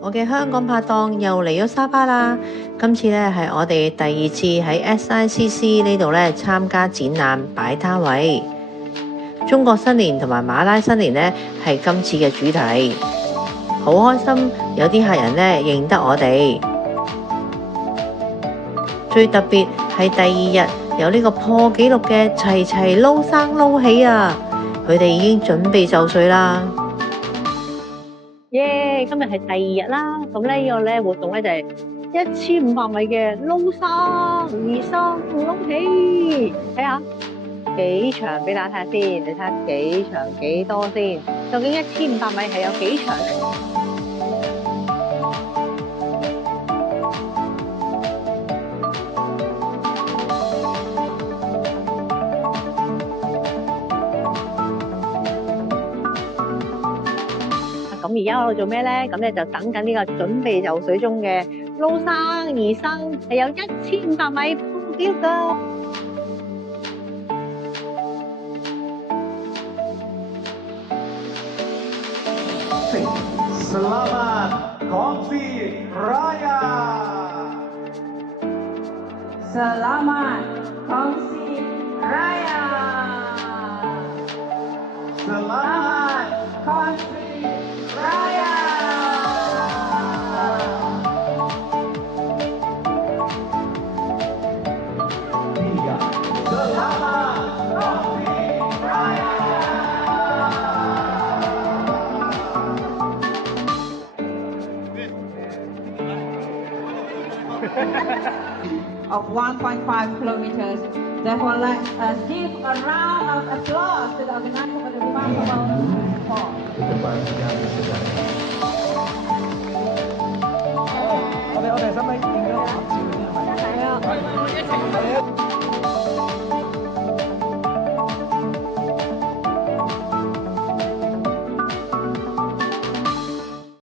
我嘅香港拍檔又嚟咗沙巴啦。今次咧係我哋第2次喺 SICC 呢度咧參加展覽擺攤位。中國新年同埋馬拉新年咧係今次嘅主題，好開心有啲客人咧認得我哋。最特別係第2日有呢個破紀錄嘅齊齊撈生撈起啊！佢哋已經準備就緒啦。耶！今日係第2日啦，咁呢個咧活動咧就係1500米嘅撈生宜生撈起，睇下幾長俾大家睇下先，你睇下幾長幾多先？究竟1500米係有幾長咧？咁而家我哋做咩咧？咁咧就等緊呢個準備就緒中嘅撈生宜生，係有1500米破紀錄㗎。Selamat Kongsi Raya. Selamat Kongsi Raya. Selamat Kongsi Raya. Tiga. Selamat Kongsi Raya. Of 1.5 kilometers. Therefore, let us give a round of applause to the organizer for the remarkable sport. Tôi 哋使唔使影咗合照先？係咪？係啊。